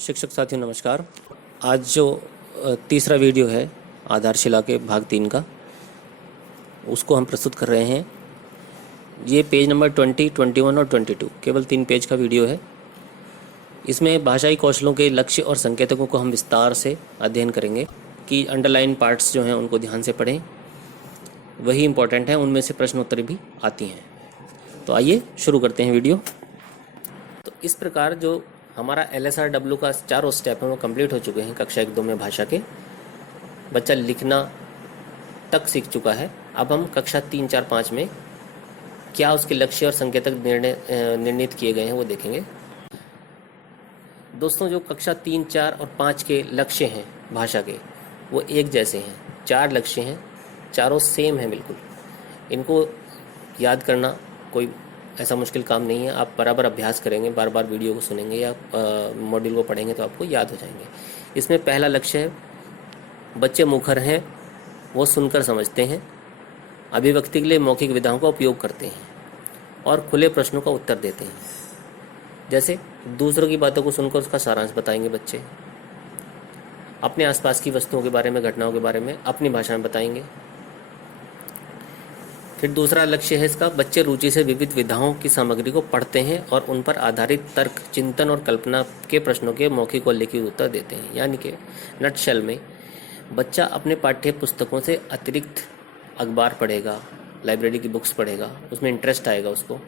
शिक्षक साथियों नमस्कार। आज जो तीसरा वीडियो है आधारशिला के भाग 3 का, उसको हम प्रस्तुत कर रहे हैं। ये पेज नंबर 20, 21 और 22 केवल 3 पेज का वीडियो है। इसमें भाषाई कौशलों के लक्ष्य और संकेतकों को हम विस्तार से अध्ययन करेंगे कि अंडरलाइन पार्ट्स जो हैं उनको ध्यान से पढ़ें, वही इम्पोर्टेंट हैं, उनमें से प्रश्न उत्तर भी आती हैं। तो आइए शुरू करते हैं वीडियो। तो इस प्रकार जो हमारा LSRW का चारों स्टेप हैं वो कंप्लीट हो चुके हैं। कक्षा 1-2 में भाषा के बच्चा लिखना तक सीख चुका है। अब हम कक्षा 3, 4, 5 में क्या उसके लक्ष्य और संकेतक निर्णित किए गए हैं वो देखेंगे। दोस्तों, जो कक्षा 3, 4 और 5 के लक्ष्य हैं भाषा के, वो एक जैसे हैं। 4 लक्ष्य हैं, चारों सेम हैं बिल्कुल। इनको याद करना कोई ऐसा मुश्किल काम नहीं है। आप बराबर अभ्यास करेंगे, बार बार वीडियो को सुनेंगे या मॉड्यूल को पढ़ेंगे तो आपको याद हो जाएंगे। इसमें पहला लक्ष्य है, बच्चे मुखर हैं, वो सुनकर समझते हैं, अभिव्यक्ति के लिए मौखिक विधाओं का उपयोग करते हैं और खुले प्रश्नों का उत्तर देते हैं। जैसे दूसरों की बातों को सुनकर उसका सारांश बताएंगे बच्चे, अपने आसपास की वस्तुओं के बारे में, घटनाओं के बारे में अपनी भाषा में बताएंगे। फिर दूसरा लक्ष्य है इसका, बच्चे रुचि से विविध विधाओं की सामग्री को पढ़ते हैं और उन पर आधारित तर्क, चिंतन और कल्पना के प्रश्नों के मौखिक और लिखित उत्तर देते हैं। यानी कि नटशेल में बच्चा अपने पाठ्य पुस्तकों से अतिरिक्त अखबार पढ़ेगा, लाइब्रेरी की बुक्स पढ़ेगा, उसमें इंटरेस्ट आएगा उसको,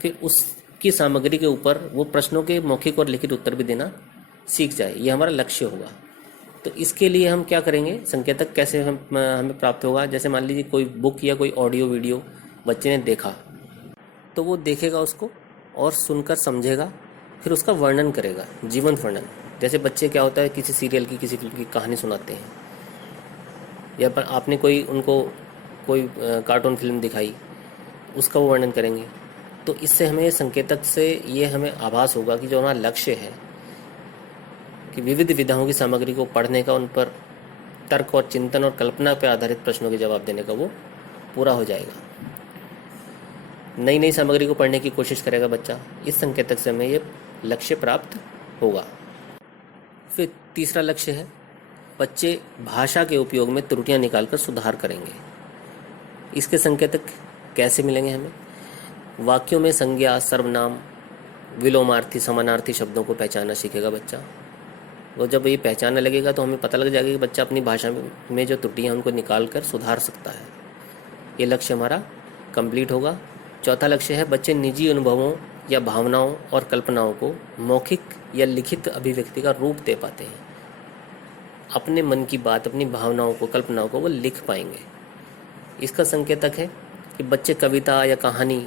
फिर उसकी सामग्री के ऊपर वो प्रश्नों के मौखिक और लिखित उत्तर भी देना सीख जाए। ये हमारा लक्ष्य होगा। तो इसके लिए हम क्या करेंगे, संकेतक कैसे हमें प्राप्त होगा। जैसे मान लीजिए कोई बुक या कोई ऑडियो वीडियो बच्चे ने देखा, तो वो देखेगा उसको और सुनकर समझेगा, फिर उसका वर्णन करेगा, जीवंत वर्णन। जैसे बच्चे क्या होता है, किसी सीरियल की, किसी फिल्म की कहानी सुनाते हैं, या आपने उनको कोई कार्टून फिल्म दिखाई, उसका वो वर्णन करेंगे। तो इससे हमें संकेतक से ये हमें आभास होगा कि जो हमारा लक्ष्य है कि विविध विधाओं की सामग्री को पढ़ने का, उन पर तर्क और चिंतन और कल्पना पर आधारित प्रश्नों के जवाब देने का, वो पूरा हो जाएगा। नई नई सामग्री को पढ़ने की कोशिश करेगा बच्चा। इस संकेतक से हमें ये लक्ष्य प्राप्त होगा। फिर तीसरा लक्ष्य है, बच्चे भाषा के उपयोग में त्रुटियां निकालकर सुधार करेंगे। इसके संकेतक कैसे मिलेंगे हमें, वाक्यों में संज्ञा, सर्वनाम, विलोमार्थी, समानार्थी शब्दों को पहचानना सीखेगा बच्चा। वो जब ये पहचानने लगेगा तो हमें पता लग जाएगा कि बच्चा अपनी भाषा में जो त्रुटियाँ उनको निकाल कर सुधार सकता है। ये लक्ष्य हमारा कंप्लीट होगा। चौथा लक्ष्य है, बच्चे निजी अनुभवों या भावनाओं और कल्पनाओं को मौखिक या लिखित अभिव्यक्ति का रूप दे पाते हैं। अपने मन की बात, अपनी भावनाओं को, कल्पनाओं को वो लिख पाएंगे। इसका संकेतक है कि बच्चे कविता या कहानी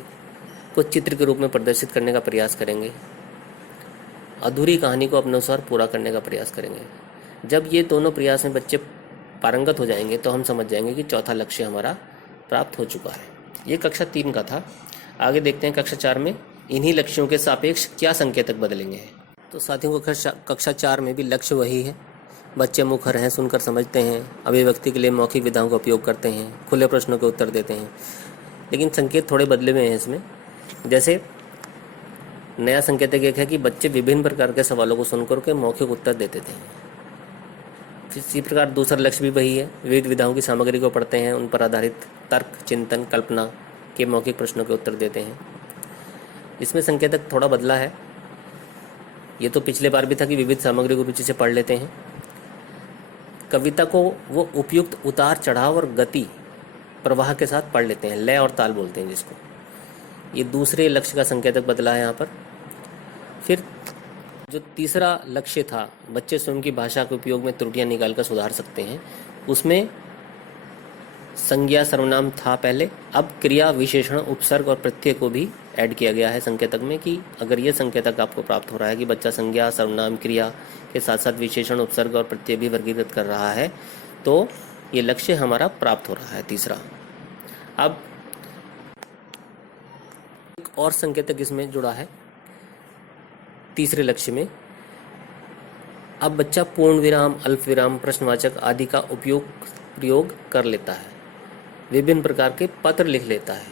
को चित्र के रूप में प्रदर्शित करने का प्रयास करेंगे, अधूरी कहानी को अपने अनुसार पूरा करने का प्रयास करेंगे। जब ये दोनों प्रयास में बच्चे पारंगत हो जाएंगे तो हम समझ जाएंगे कि चौथा लक्ष्य हमारा प्राप्त हो चुका है। ये कक्षा 3 का था। आगे देखते हैं कक्षा 4 में इन्हीं लक्ष्यों के सापेक्ष क्या संकेतक बदलेंगे। तो साथियों को कक्षा 4 में भी लक्ष्य वही है। बच्चे मुखर हैं, सुनकर समझते हैं, अभिव्यक्ति के लिए मौखिक विधाओं का उपयोग करते हैं, खुले प्रश्नों के उत्तर देते हैं। लेकिन संकेत थोड़े बदले हुए हैं इसमें। जैसे नया संकेतक एक है कि बच्चे विभिन्न प्रकार के सवालों को सुनकर के मौखिक उत्तर देते थे। इसी प्रकार दूसरा लक्ष्य भी वही है, विविध विधाओं की सामग्री को पढ़ते हैं, उन पर आधारित तर्क, चिंतन, कल्पना के मौखिक प्रश्नों के उत्तर देते हैं। इसमें संकेतक थोड़ा बदला है। ये तो पिछले बार भी था कि विविध सामग्री को रुचि से पढ़ लेते हैं। कविता को वो उपयुक्त उतार चढ़ाव और गति, प्रवाह के साथ पढ़ लेते हैं, लय और ताल बोलते हैं जिसको। ये दूसरे लक्ष्य का संकेतक बदला है यहाँ पर। फिर जो तीसरा लक्ष्य था, बच्चे स्वयं की भाषा के उपयोग में त्रुटियां निकालकर सुधार सकते हैं, उसमें संज्ञा, सर्वनाम था पहले। अब क्रिया, विशेषण, उपसर्ग और प्रत्यय को भी ऐड किया गया है संकेतक में कि अगर ये संकेतक आपको प्राप्त हो रहा है कि बच्चा संज्ञा, सर्वनाम, क्रिया के साथ साथ विशेषण, उपसर्ग और प्रत्यय भी वर्गीकृत कर रहा है, तो ये लक्ष्य हमारा प्राप्त हो रहा है तीसरा। अब एक और संकेतक इसमें जुड़ा है तीसरे लक्ष्य में। अब बच्चा पूर्ण विराम, अल्प विराम, प्रश्नवाचक आदि का प्रयोग कर लेता है, विभिन्न प्रकार के पत्र लिख लेता है।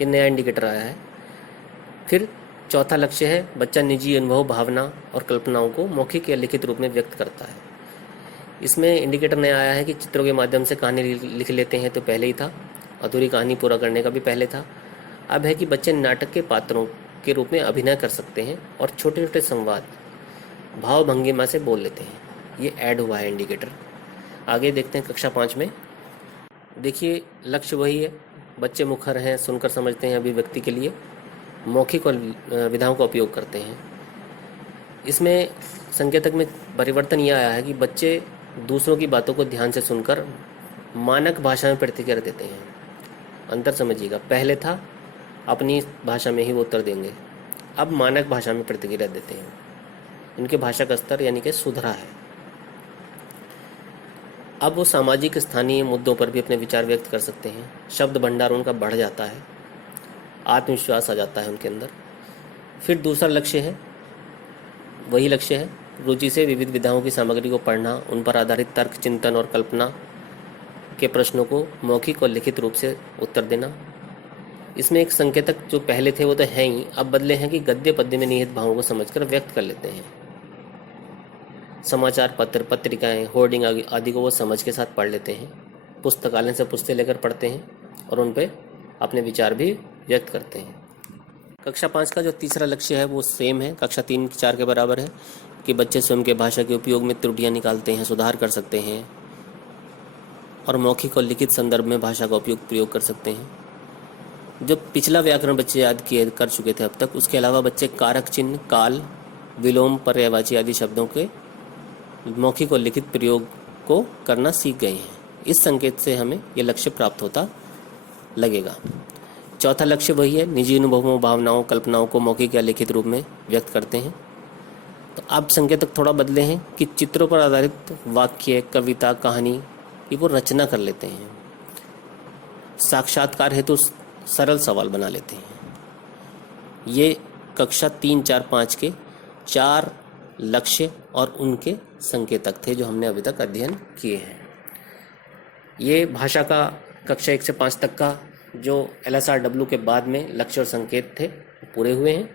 ये नया इंडिकेटर आया है। फिर चौथा लक्ष्य है बच्चा निजी अनुभव, भावना और कल्पनाओं को मौखिक या लिखित रूप में व्यक्त करता है। इसमें इंडिकेटर नया आया है कि चित्रों के माध्यम से कहानी लिख लेते हैं, तो पहले ही था। अधूरी कहानी पूरा करने का भी पहले था। अब है कि बच्चे नाटक के पात्रों के रूप में अभिनय कर सकते हैं और छोटे छोटे संवाद भाव भंगिमा से बोल लेते हैं। ये ऐड हुआ है इंडिकेटर। आगे देखते हैं कक्षा 5 में। देखिए लक्ष्य वही है, बच्चे मुखर हैं, सुनकर समझते हैं, अभिव्यक्ति के लिए मौखिक और विधाओं का उपयोग करते हैं। इसमें संकेतक में परिवर्तन यह आया है कि बच्चे दूसरों की बातों को ध्यान से सुनकर मानक भाषा में प्रतिक्रिया देते हैं। अंतर समझिएगा, पहले था अपनी भाषा में ही वो उत्तर देंगे, अब मानक भाषा में प्रतिक्रिया देते हैं। इनके भाषा का स्तर यानी कि सुधरा है। अब वो सामाजिक स्थानीय मुद्दों पर भी अपने विचार व्यक्त कर सकते हैं। शब्द भंडार उनका बढ़ जाता है, आत्मविश्वास आ जाता है उनके अंदर। फिर दूसरा लक्ष्य है, वही लक्ष्य है, रुचि से विविध विधाओं की सामग्री को पढ़ना, उन पर आधारित तर्क, चिंतन और कल्पना के प्रश्नों को मौखिक और लिखित रूप से उत्तर देना। इसमें एक संकेतक जो पहले थे वो तो है ही, अब बदले हैं कि गद्य पद्य में निहित भावों को समझकर व्यक्त कर लेते हैं। समाचार पत्र, पत्रिकाएं, होर्डिंग आदि को वो समझ के साथ पढ़ लेते हैं। पुस्तकालय से पुस्तकें लेकर पढ़ते हैं और उन पर अपने विचार भी व्यक्त करते हैं। कक्षा 5 का जो तीसरा लक्ष्य है वो सेम है, कक्षा 3-4 के बराबर है कि बच्चे स्वयं के भाषा के उपयोग में त्रुटियां निकालते हैं, सुधार कर सकते हैं और मौखिक और लिखित संदर्भ में भाषा का प्रयोग कर सकते हैं। जो पिछला व्याकरण बच्चे याद कर चुके थे अब तक, उसके अलावा बच्चे कारक चिन्ह, काल, विलोम, पर्यायवाची आदि शब्दों के मौखिक और लिखित प्रयोग को करना सीख गए हैं। इस संकेत से हमें यह लक्ष्य प्राप्त होता लगेगा। चौथा लक्ष्य वही है, निजी अनुभवों, भावनाओं, कल्पनाओं को मौखिक या लिखित रूप में व्यक्त करते हैं। तो अब संकेतक थोड़ा बदले हैं कि चित्रों पर आधारित वाक्य, कविता, कहानी की वो रचना कर लेते हैं। साक्षात्कार हेतु सरल सवाल बना लेते हैं। ये कक्षा 3, 4, 5 के 4 लक्ष्य और उनके संकेतक थे जो हमने अभी तक अध्ययन किए हैं। ये भाषा का कक्षा 1 से 5 तक का जो LSRW के बाद में लक्ष्य और संकेत थे पूरे हुए हैं।